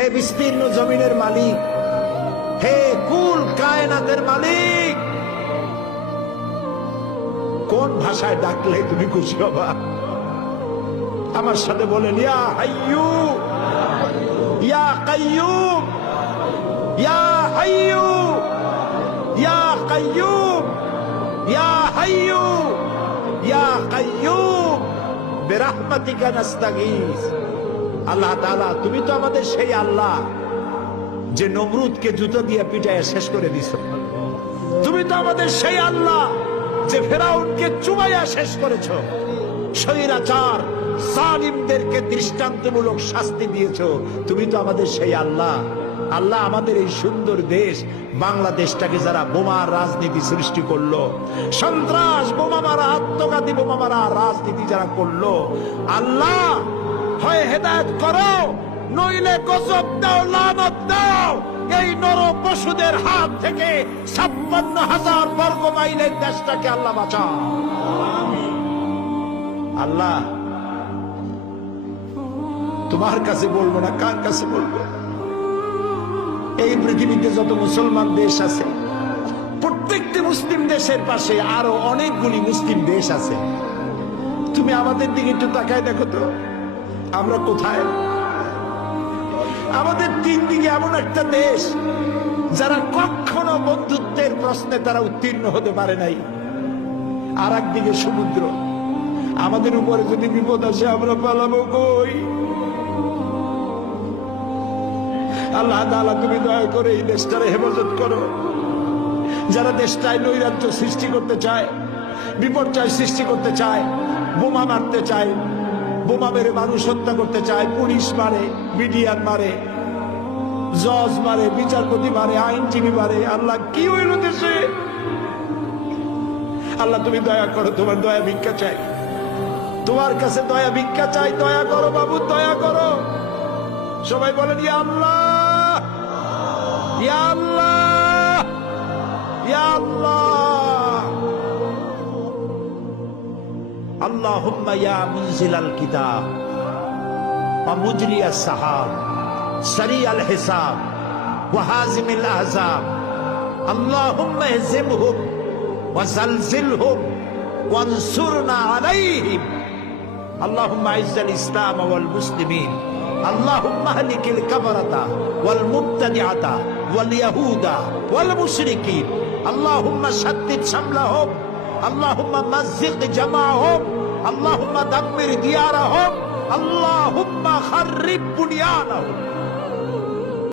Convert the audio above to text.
হে বিস্তীর্ণ জমিনের মালিক, হে কুল কায়নাতের মালিক। কোন ভাষায় ডাকলে তুমি খুশি হবা? আমার সাথে বলেন, ইয়া হাইয়ু, ইয়া কাইয়ুম, ইয়া হাইয়ু, ইয়া কাইয়ুম, ইয়া হাইয়ু, ইয়া কাইয়ুম, বিরহমাতিকা নাস্তাগীস আল্লাহ তাআলা, তুমি তো আমাদের সেই আল্লাহ যে নমরুদকে জুতো দিয়ে পিটায় শেষ করে দিছ। তুমি তো আমাদের সেই আল্লাহ যে ফেরাউনকে চুমাইয়া শেষ করেছ। স্বৈরাচার, সালিমদেরকে দৃষ্টান্তমূলক শাস্তি দিয়েছ। তুমি তো আমাদের সেই আল্লাহ। আল্লাহ আমাদের এই সুন্দর দেশ, বাংলাদেশটাকে যারা বোমার রাজনীতি সৃষ্টি করল, সন্ত্রাস, বোমা মারা, আত্মঘাতী বোমা মারা রাজনীতি যারা করল, আল্লাহ হয় হেদায়ত করো, নইলে গজব দাও, লানত দাও। এই নর পশুদের হাত থেকে ছাপ্পান্ন হাজার বর্গ মাইলের দেশটাকে আল্লাহ বাঁচাও। আল্লাহ, তোমার কাছে বলব না, কার কাছে বলব? এই পৃথিবীতে যত মুসলমান দেশ আছে, প্রত্যেকটি মুসলিম দেশের পাশে আরও অনেকগুলি মুসলিম দেশ আছে। তুমি আমাদের দিকে একটু তাকায় দেখো তো। আমরা কোথায়? আমাদের তিন দিকে এমন একটা দেশ যারা কখনো বন্ধুত্বের প্রশ্নে তারা উত্তীর্ণ হতে পারে নাই। আর একদিকে সমুদ্র। আমাদের উপরে যদি বিপদ আসে, আমরা পালাবো কই আল্লাহ তাআলা, তুমি দয়া করে এই দেশটারে হেফাজত করো। যারা দেশটায় নৈরাজ্য সৃষ্টি করতে চায়, বিপর্যয় সৃষ্টি করতে চায়, বোমা মারতে চায় বোমা মেরে মানুষ হত্যা করতে চায়, পুলিশ মারে মিডিয়ান মারে, জজ মারে, বিচারপতি মারে আইনজীবী মারে। আল্লাহ কি হইল দেশে আল্লাহ, তুমি দয়া করো, তোমার দয়া ভিক্ষা চাই। তোমার কাছে দয়া ভিক্ষা চাই, দয়া করো বাবু, দয়া করো। সবাই বলেন, ইয়া আল্লাহ ইয়া আল্লাহ। اللهم يا منزل الكتاب ومجري السحاب سريع الحساب وهازم الأحزاب. اللهم اهزمهم وزلزلهم وانصرنا عليهم. اللهم أعز الإسلام والمسلمين. اللهم أهلك الكفرة والمبتدعة واليهود والمشركين. اللهم شتت شملهم اللهم مزق جمعهم اللهم دمر ديارهم اللهم خرب بنيانهم